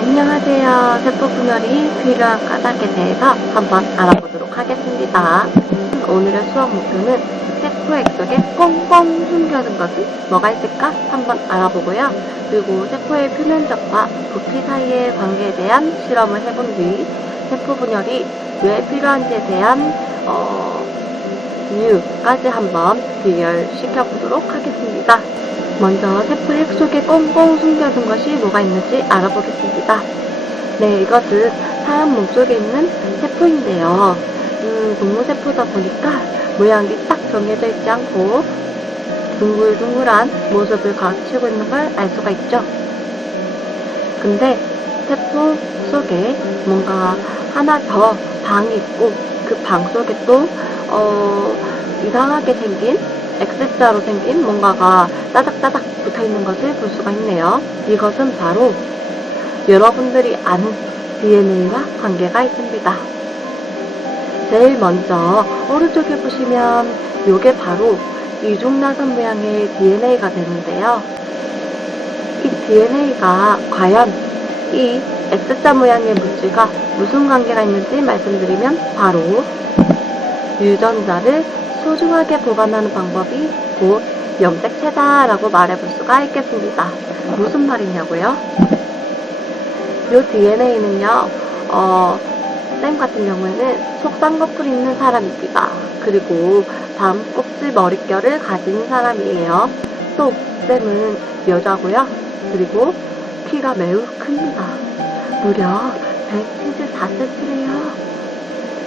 안녕하세요. 세포 분열이 필요한 까닭에 대해서 한번 알아보도록 하겠습니다. 오늘의 수업 목표는 세포 액 속에 꽁꽁 숨겨둔 것은 뭐가 있을까 한번 알아보고요. 그리고 세포의 표면적과 부피 사이의 관계에 대한 실험을 해본 뒤 세포 분열이 왜 필요한지에 대한 이유까지 한번 비교시켜 보도록 하겠습니다. 먼저 세포 핵 속에 꽁꽁 숨겨둔 것이 뭐가 있는지 알아보겠습니다. 네, 이것은 사람 몸속에 있는 세포인데요. 동물세포다 보니까 모양이 딱 정해져 있지 않고 둥글둥글한 모습을 가지고 있는 걸 알 수가 있죠. 근데 세포 속에 뭔가 하나 더 방이 있고 그 방 속에 또 이상하게 생긴 X자로 생긴 뭔가가 따닥따닥 붙어있는 것을 볼 수가 있네요. 이것은 바로 여러분들이 아는 DNA와 관계가 있습니다. 제일 먼저 오른쪽에 보시면 이게 바로 이중나선 모양의 DNA가 되는데요. 이 DNA가 과연 이 X자 모양의 물질과 무슨 관계가 있는지 말씀드리면 바로 유전자를 소중하게 보관하는 방법이 곧 염색체다라고 말해볼 수가 있겠습니다. 무슨 말이냐고요? 이 DNA는요, 쌤 같은 경우에는 속쌍꺼풀 있는 사람입니다. 그리고 밤 꼭지 머릿결을 가진 사람이에요. 또 쌤은 여자고요. 그리고 키가 매우 큽니다. 무려 174cm래요.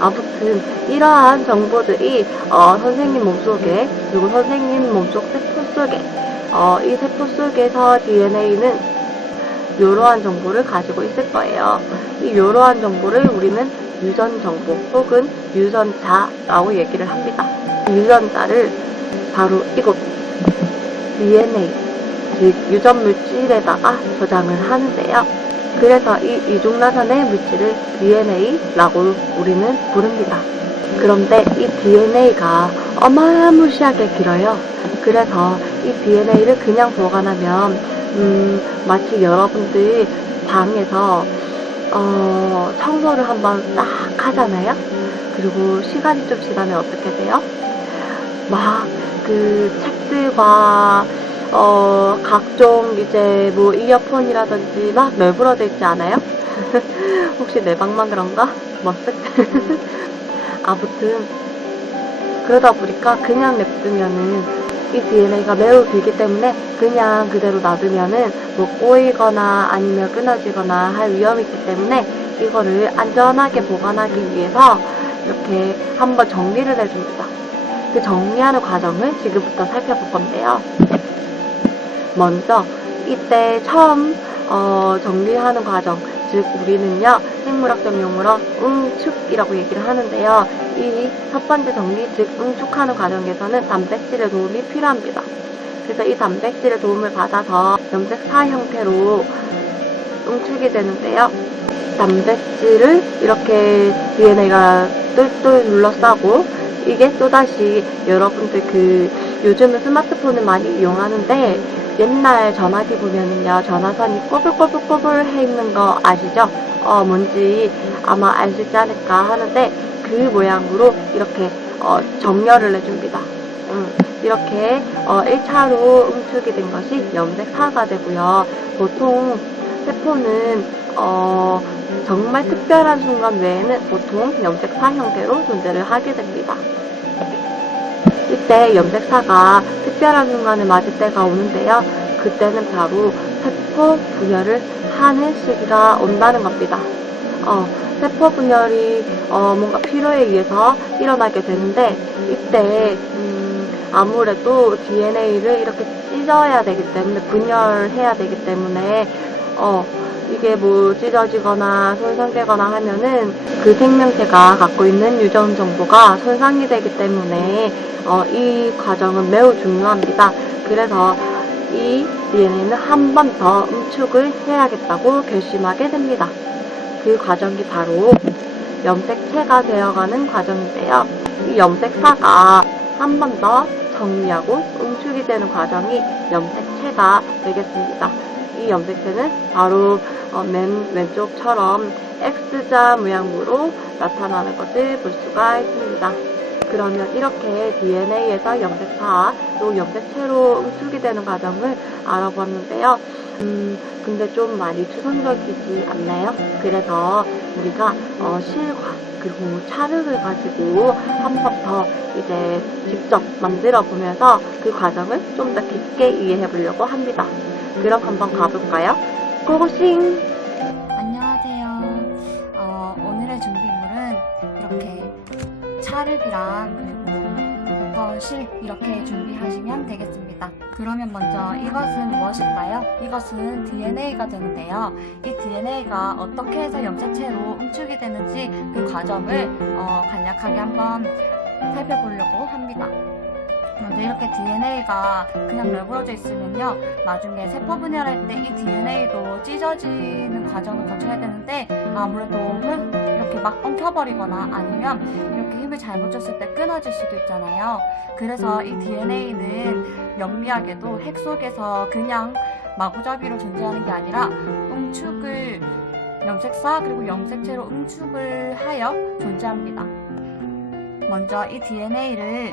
아무튼 이러한 정보들이 선생님 몸속에 그리고 선생님 몸속 세포 속에 이 세포 속에서 DNA는 이러한 정보를 가지고 있을 거예요. 이 이러한 정보를 우리는 유전 정보 혹은 유전자라고 얘기를 합니다. 유전자를 바로 이곳 DNA 즉 유전 물질에다가 저장을 하는데요. 그래서 이 이중나선의 물질을 DNA라고 우리는 부릅니다. 그런데 이 DNA가 어마무시하게 길어요. 그래서 이 DNA를 그냥 보관하면 마치 여러분들 방에서 청소를 한번 딱 하잖아요. 그리고 시간이 좀 지나면 어떻게 돼요? 막 그 책들과 각종 이제 뭐 이어폰이라든지 막 널브러져 있지 않아요? 혹시 내 방만 그런가? 머쓱? 아무튼 그러다 보니까 그냥 냅두면은 이 DNA가 매우 길기 때문에 그냥 그대로 놔두면은 뭐 꼬이거나 아니면 끊어지거나 할 위험이 있기 때문에 이거를 안전하게 보관하기 위해서 이렇게 한번 정리를 해줍니다. 그 정리하는 과정을 지금부터 살펴볼 건데요. 먼저 이때 처음 정리하는 과정, 즉 우리는요 생물학적 용어로 응축이라고 얘기를 하는데요. 이 첫 번째 정리, 즉 응축하는 과정에서는 단백질의 도움이 필요합니다. 그래서 이 단백질의 도움을 받아서 염색사 형태로 응축이 되는데요. 단백질을 이렇게 DNA가 똘똘 둘러싸고 이게 또다시 여러분들 요즘은 스마트폰을 많이 이용하는데 옛날 전화기 보면은요, 전화선이 꼬불꼬불꼬불 해 있는 거 아시죠? 뭔지 아마 알 수 있지 않을까 하는데 그 모양으로 이렇게 정렬을 해줍니다. 이렇게 1차로 응축이 된 것이 염색사가 되고요. 보통 세포는 정말 특별한 순간 외에는 보통 염색사 형태로 존재를 하게 됩니다. 이때 염색사가 특별한 순간을 맞을 때가 오는데요. 그때는 바로 세포 분열을 하는 시기가 온다는 겁니다. 세포 분열이 뭔가 필요에 의해서 일어나게 되는데 이때 아무래도 DNA를 이렇게 찢어야 되기 때문에 분열해야 되기 때문에 이게 뭐 찢어지거나 손상되거나 하면은 그 생명체가 갖고 있는 유전 정보가 손상이 되기 때문에 이 과정은 매우 중요합니다. 그래서 이 DNA는 한 번 더 응축을 해야겠다고 결심하게 됩니다. 그 과정이 바로 염색체가 되어가는 과정인데요. 이 염색사가 한 번 더 정리하고 응축이 되는 과정이 염색체가 되겠습니다. 이 염색체는 바로 맨 왼쪽처럼 X자 모양으로 나타나는 것을 볼 수가 있습니다. 그러면 이렇게 DNA에서 염색파, 또 염색체로 응축이 되는 과정을 알아봤는데요. 근데 좀 많이 추상적이지 않나요? 그래서 우리가 실과 그리고 촬영을 가지고 한 번 더 이제 직접 만들어 보면서 그 과정을 좀 더 깊게 이해해 보려고 합니다. 그럼 한번 가볼까요? 고고싱! 안녕하세요. 오늘의 준비물은 이렇게 찰흙이랑 그리고 거실 이렇게 준비하시면 되겠습니다. 그러면 먼저 이것은 무엇일까요? 이것은 DNA가 되는데요. 이 DNA가 어떻게 해서 염색체로 응축이 되는지 그 과정을 간략하게 한번 살펴보려고 합니다. 먼저 이렇게 DNA가 그냥 널브러져 있으면요, 나중에 세포 분열할 때 이 DNA도 찢어지는 과정을 거쳐야 되는데 아무래도 이렇게 막 엉켜버리거나 아니면 이렇게 힘을 잘못 줬을 때 끊어질 수도 있잖아요. 그래서 이 DNA는 영리하게도 핵 속에서 그냥 마구잡이로 존재하는 게 아니라 응축을 염색사 그리고 염색체로 응축을 하여 존재합니다. 먼저 이 DNA를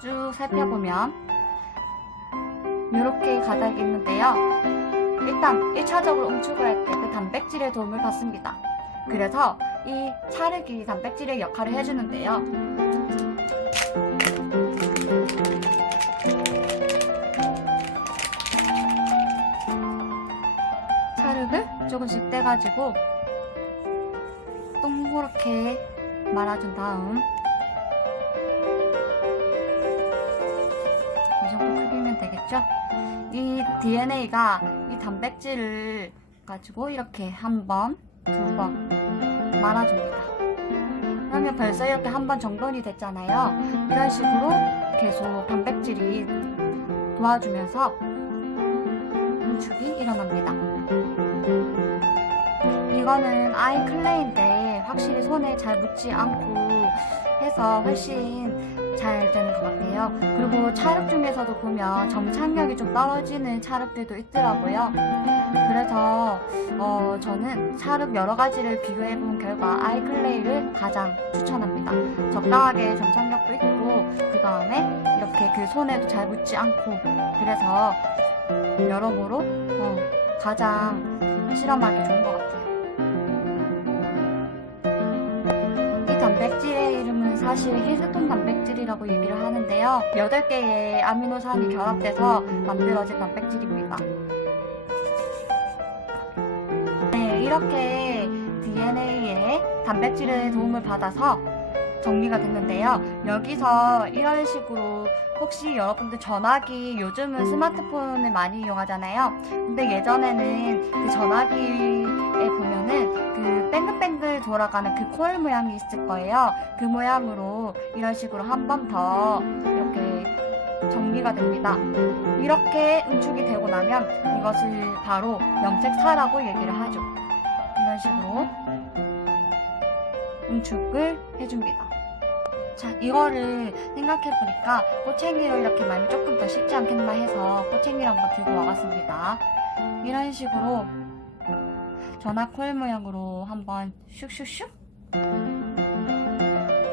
쭉 살펴보면 이렇게 가닥이 있는데요. 일단 1차적으로 응축을 할 때 그 단백질의 도움을 받습니다. 그래서 이 찰흙이 단백질의 역할을 해주는데요. 찰흙을 조금씩 떼가지고 동그랗게 말아준 다음 이 정도 크기면 되겠죠? 이 DNA가 이 단백질을 가지고 이렇게 한 번, 두 번 말아줍니다. 그러면 벌써 이렇게 한 번 정돈이 됐잖아요. 이런 식으로 계속 단백질이 도와주면서 응축이 일어납니다. 이거는 아이클레이인데 확실히 손에 잘 묻지 않고 해서 훨씬 잘 되는 것 같아요. 그리고 찰흙 중에서도 보면 정착력이 좀 떨어지는 찰흙들도 있더라고요. 그래서 저는 찰흙 여러 가지를 비교해 본 결과 아이클레이를 가장 추천합니다. 적당하게 정착력도 있고 그 다음에 이렇게 그 손에도 잘 묻지 않고 그래서 여러모로 가장 실험하기 좋은 것 같아요. 이 단백질의 이름은 사실 히스톤 단백질이라고 얘기를 하는데요. 8개의 아미노산이 결합돼서 만들어진 단백질입니다. 네, 이렇게 DNA의 단백질의 도움을 받아서 정리가 됐는데요. 여기서 이런 식으로 혹시 여러분들 전화기 요즘은 스마트폰을 많이 이용하잖아요. 근데 예전에는 그 전화기에 보면은 그 뱅글뱅글 돌아가는 그 코일 모양이 있을 거예요. 그 모양으로 이런 식으로 한 번 더 이렇게 정리가 됩니다. 이렇게 응축이 되고 나면 이것을 바로 염색사라고 얘기를 하죠. 이런 식으로 응축을 해줍니다. 자, 이거를 생각해보니까 꼬챙이로 이렇게 말면 조금 더 쉽지 않겠나 해서 꼬챙이를 한번 들고 와봤습니다. 이런 식으로 전화 코일 모양으로 한번 슉슉슉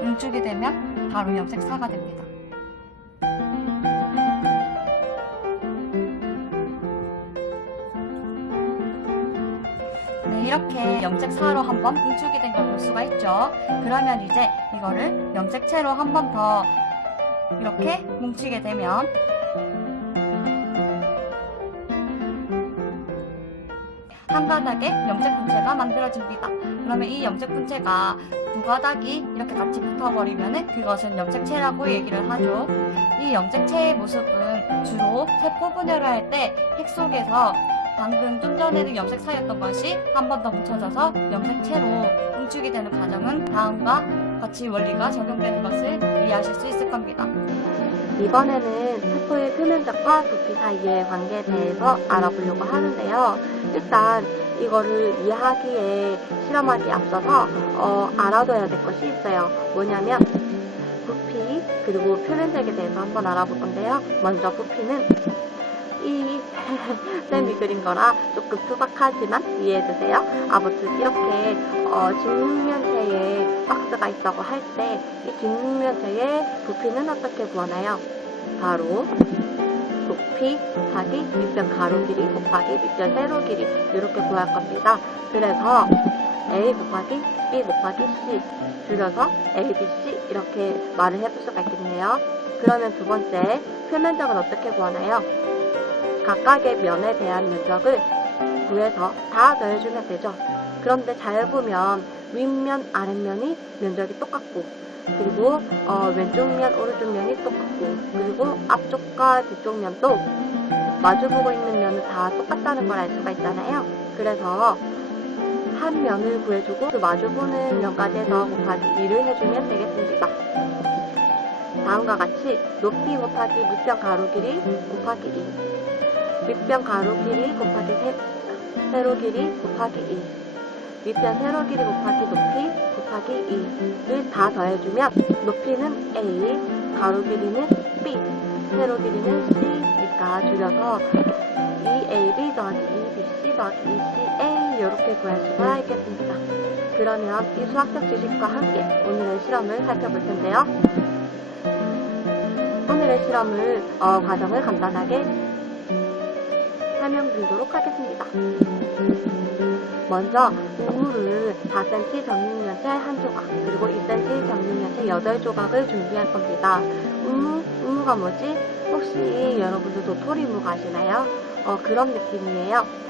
응축이 되면 바로 염색사가 됩니다. 네, 이렇게 염색사로 한번 응축이 된 걸 볼 수가 있죠. 그러면 이제 이거를 염색체로 한 번 더 이렇게 뭉치게 되면 한 가닥의 염색 분체가 만들어집니다. 그러면 이 염색 분체가 두 가닥이 이렇게 같이 붙어버리면 그것은 염색체라고 얘기를 하죠. 이 염색체의 모습은 주로 세포 분열을 할 때 핵 속에서 방금 좀 전에는 염색사였던 것이 한 번 더 뭉쳐져서 염색체로 응축이 되는 과정은 다음과 같이 원리가 적용되는 것을 이해하실 수 있을 겁니다. 이번에는 세포의 표면적과 부피 사이의 관계에 대해서 알아보려고 하는데요. 일단 이거를 이해하기에 실험하기 앞서서 알아둬야 될 것이 있어요. 뭐냐면 부피 그리고 표면적에 대해서 한번 알아볼 건데요. 먼저 부피는 이 쌤이 그린 거라 조금 투박하지만 이해해주세요. 아무튼 이렇게 직육면체에 박스가 있다고 할 때 이 직육면체의 부피는 어떻게 구하나요? 바로 높이 곱하기 밑변 가로 길이 곱하기 밑변 세로 길이 이렇게 구할 겁니다. 그래서 A 곱하기 B 곱하기 C 줄여서 ABC 이렇게 말을 해볼 수가 있겠네요. 그러면 두 번째, 표면적은 어떻게 구하나요? 각각의 면에 대한 면적을 구해서 다 더해주면 되죠. 그런데 잘 보면 윗면, 아랫면이 면적이 똑같고, 그리고 왼쪽 면, 오른쪽 면이 똑같고, 그리고 앞쪽과 뒤쪽 면도 마주보고 있는 면은 다 똑같다는 걸 알 수가 있잖아요. 그래서 한 면을 구해주고 그 마주보는 면까지 해서 곱하기 2를 해주면 되겠습니다. 다음과 같이 높이 곱하기 밑변 가로 길이 곱하기 2, 밑변 가로 길이 곱하기 세로 길이 곱하기 2, 밑변 세로 길이 곱하기 높이 곱하기 2를 다 더해주면 높이는 A, 가로 길이는 B, 세로 길이는 C니까 줄여서 2AB 더하기 2BC 더하기 2CA 이렇게 구할 수가 있겠습니다. 그러면 이 수학적 지식과 함께 오늘의 실험을 살펴볼 텐데요. 오늘의 실험을 과정을 간단하게 설명드리도록 하겠습니다. 먼저 우무를 4cm 정육면체 1조각 그리고 2cm 정육면체 8조각을 준비할 겁니다. 우무가 뭐지? 혹시 여러분들 도토리 우무 아시나요? 그런 느낌이에요.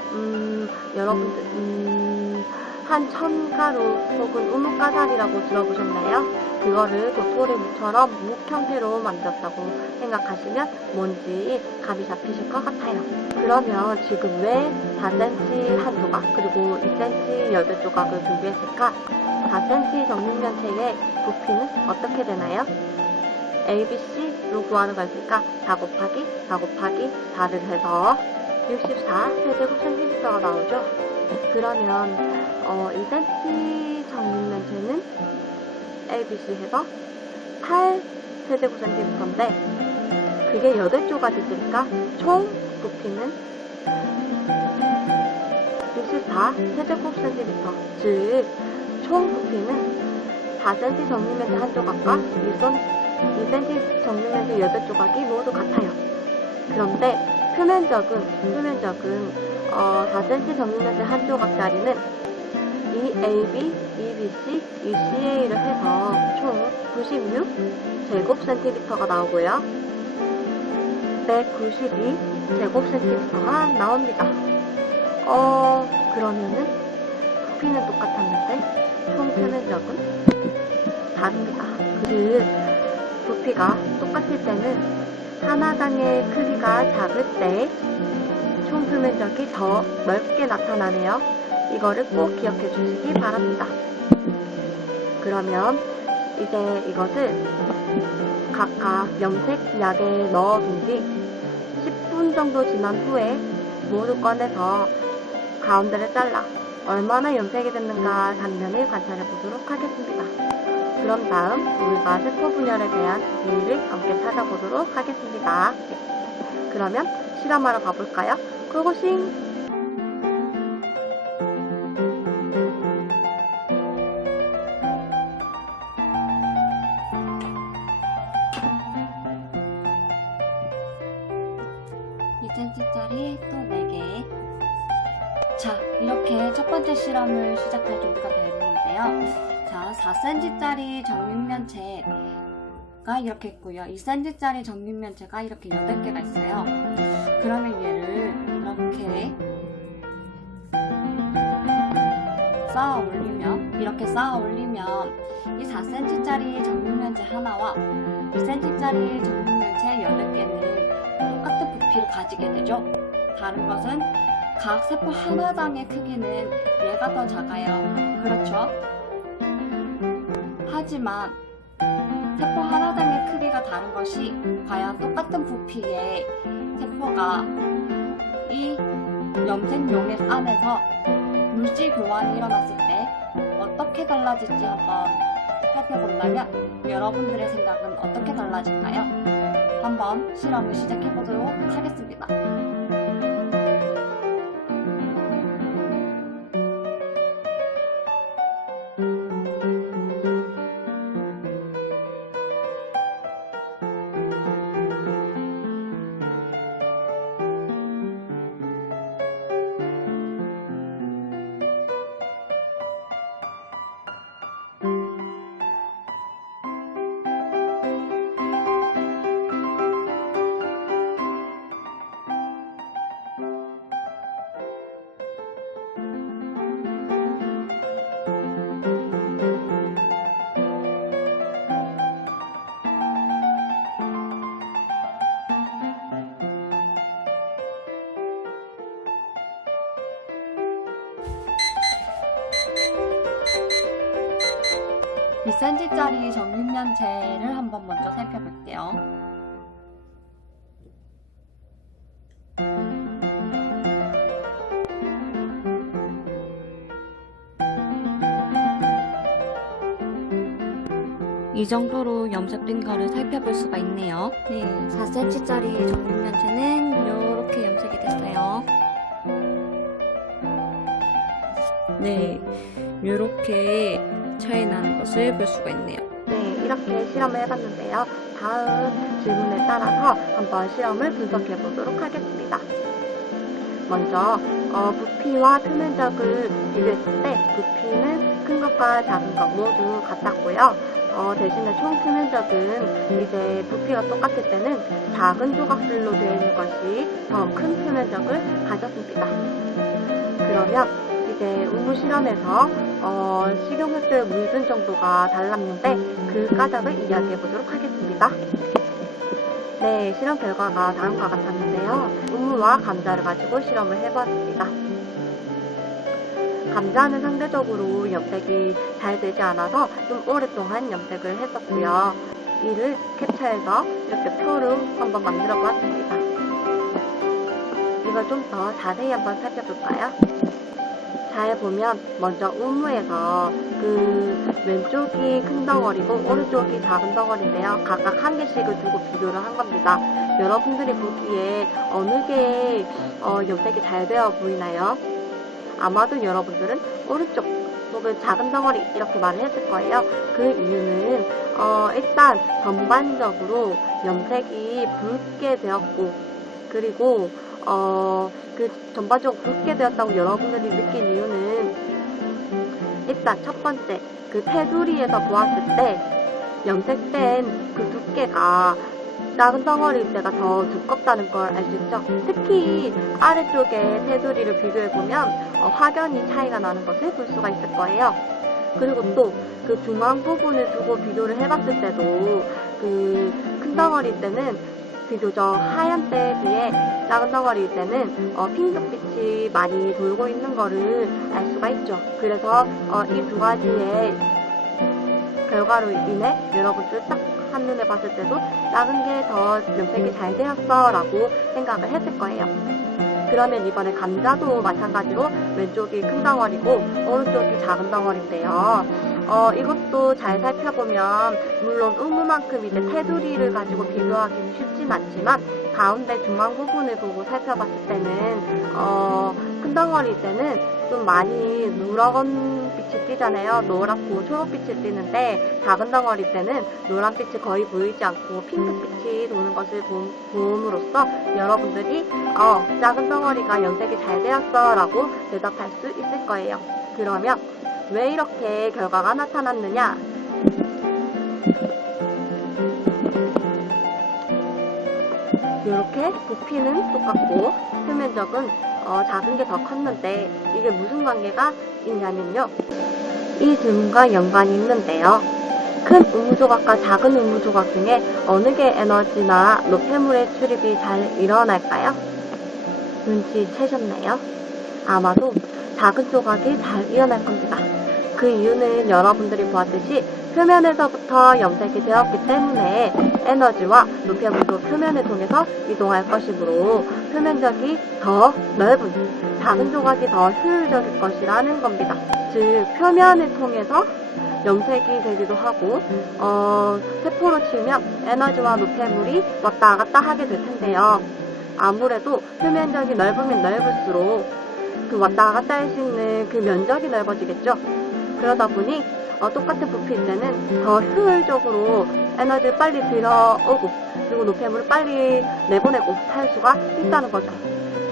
여러분들 한 천가루 혹은 우뭇가살이라고 들어보셨나요? 그거를 도토리무처럼 묵 형태로 만들었다고 생각하시면 뭔지 감이 잡히실 것 같아요. 그러면 지금 왜 4cm 한 조각 그리고 2cm 8조각을 준비했을까? 4cm 정육면체의 부피는 어떻게 되나요? ABC로 구하는 거였으니까 4 곱하기 4 곱하기 4를 해서 64 세제곱cm가 나오죠. 그러면 1cm 정육면체는 ABC 해서 8 세제곱cm인데 그게 8조가 됐으니까 총 부피는 64 세제곱cm 즉 총 부피는 4cm 정육면체 한 조각과 2cm 정육면체 8조각이 모두 같아요. 그런데 표면적은 4cm 정육면체 한 조각짜리는 EAB, EBC, ECA를 해서 총 96 제곱cm가 나오고요. 192 제곱cm가 나옵니다. 그러면은 부피는 똑같았는데 총 표면적은 다릅니다. 즉 부피가 똑같을 때는 하나당의 크기가 작을 때 총 표면적이 더 넓게 나타나네요. 이거를 꼭 기억해 주시기 바랍니다. 그러면 이제 이것을 각각 염색약에 넣어둔 뒤 10분 정도 지난 후에 모두 꺼내서 가운데를 잘라 얼마나 염색이 됐는가 장면을 관찰해 보도록 하겠습니다. 그런 다음 우리가 세포 분열에 대한 이유를 함께 찾아보도록 하겠습니다. 그러면 실험하러 가볼까요? 고고싱! cm짜리 또 4개. 자, 이렇게 첫 번째 실험을 시작할 준비가 되었는데요. 자, 4cm짜리 정육면체가 이렇게 있고요. 2cm짜리 정육면체가 이렇게 8개가 있어요. 그러면 얘를 이렇게 쌓아 올리면 이 4cm짜리 정육면체 하나와 2cm짜리 정육면체 8개는 똑같은 부피를 가지게 되죠. 다른 것은 각 세포 하나당의 크기는 얘가 더 작아요. 그렇죠? 하지만 세포 하나당의 크기가 다른 것이 과연 똑같은 부피의 세포가 이 염색용액 안에서 물질 교환이 일어났을 때 어떻게 달라질지 한번 살펴본다면 여러분들의 생각은 어떻게 달라질까요? 한번 실험을 시작해 보도록 하겠습니다. 몇 cm짜리 정육면체를 한번 먼저 살펴볼게요. 이 정도로 염색된 거를 살펴볼 수가 있네요. 네, 4cm짜리 정육면체는 이렇게 염색이 됐어요. 네, 이렇게 차이 나는 것을 볼 수가 있네요. 네, 이렇게 실험을 해봤는데요. 다음 질문에 따라서 한번 실험을 분석해 보도록 하겠습니다. 먼저 부피와 표면적을 비교했을 때 부피는 큰 것과 작은 것 모두 같았고요. 대신에 총 표면적은 이제 부피가 똑같을 때는 작은 조각들로 되어 있는 것이 더 큰 표면적을 가졌습니다. 그러면 이제 우무 실험에서 식용유를 묽은 정도가 달랐는데 그 까닭을 이야기해 보도록 하겠습니다. 네, 실험 결과가 다음과 같았는데요. 우무와 감자를 가지고 실험을 해봤습니다. 감자는 상대적으로 염색이 잘 되지 않아서 좀 오랫동안 염색을 했었고요. 이를 캡처해서 이렇게 표로 한번 만들어 보았습니다. 이걸 좀 더 자세히 한번 살펴볼까요? 잘 보면 먼저 우무에서 그 왼쪽이 큰 덩어리고 오른쪽이 작은 덩어리인데요. 각각 한 개씩을 두고 비교를 한 겁니다. 여러분들이 보기에 어느 게 염색이 잘 되어 보이나요? 아마도 여러분들은 오른쪽 혹은 작은 덩어리 이렇게 말을 했을 거예요. 그 이유는 일단 전반적으로 염색이 붉게 되었고 그리고 그 전반적으로 굵게 되었다고 여러분들이 느낀 이유는 일단 첫 번째 그 테두리에서 보았을 때 염색된 그 두께가 작은 덩어리일 때가 더 두껍다는 걸 알 수 있죠. 특히 아래쪽에 테두리를 비교해보면 확연히 차이가 나는 것을 볼 수가 있을 거예요. 그리고 또 그 중앙 부분을 두고 비교를 해봤을 때도 그 큰 덩어리일 때는 비교적 하얀때에 비해 작은 덩어리일 때는 핑크빛이 많이 돌고 있는 거를 알 수가 있죠. 그래서 이 두 가지의 결과로 인해 여러분들 딱 한눈에 봤을 때도 작은 게 더 염색이 잘 되었어 라고 생각을 했을 거예요. 그러면 이번에 감자도 마찬가지로 왼쪽이 큰 덩어리고 오른쪽이 작은 덩어리인데요. 이것도 잘 살펴보면 물론 우무만큼 이제 테두리를 가지고 비교하기는 쉽진 않지만 가운데 중앙 부분을 보고 살펴봤을 때는 큰 덩어리일 때는 좀 많이 누런 빛이 띄잖아요. 노랗고 초록빛이 띄는데 작은 덩어리일 때는 노란빛이 거의 보이지 않고 핑크빛이 도는 것을 보음으로써 여러분들이 작은 덩어리가 염색이 잘 되었어 라고 대답할 수 있을 거예요. 그러면 왜 이렇게 결과가 나타났느냐? 이렇게 부피는 똑같고 표면적은 작은 게 더 컸는데 이게 무슨 관계가 있냐면요. 이 질문과 연관이 있는데요. 큰 우무조각과 작은 우무조각 중에 어느 게 에너지나 노폐물의 출입이 잘 일어날까요? 눈치채셨나요? 아마도 작은 조각이 잘 일어날 겁니다. 그 이유는 여러분들이 보았듯이 표면에서부터 염색이 되었기 때문에 에너지와 노폐물도 표면을 통해서 이동할 것이므로 표면적이 더 넓은 작은 조각이 더 효율적일 것이라는 겁니다. 즉 표면을 통해서 염색이 되기도 하고, 세포로 치면 에너지와 노폐물이 왔다 갔다 하게 될 텐데요. 아무래도 표면적이 넓으면 넓을수록 그 왔다 갔다 할 수 있는 그 면적이 넓어지겠죠. 그러다 보니 똑같은 부피일 때는 더 효율적으로 에너지를 빨리 들어오고 그리고 노폐물을 빨리 내보내고 할 수가 있다는 거죠.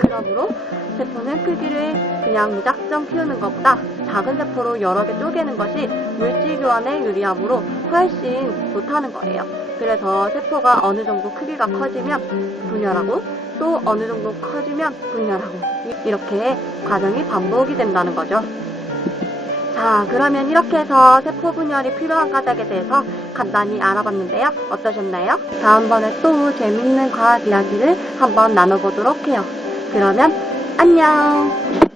그러므로 세포는 크기를 그냥 무작정 키우는 것보다 작은 세포로 여러 개 쪼개는 것이 물질 교환에 유리하므로 훨씬 좋다는 거예요. 그래서 세포가 어느 정도 크기가 커지면 분열하고 또 어느 정도 커지면 분열하고 이렇게 과정이 반복이 된다는 거죠. 자, 그러면 이렇게 해서 세포 분열이 필요한 까닭에 대해서 간단히 알아봤는데요. 어떠셨나요? 다음번에 또 재밌는 과학 이야기를 한번 나눠보도록 해요. 그러면 안녕!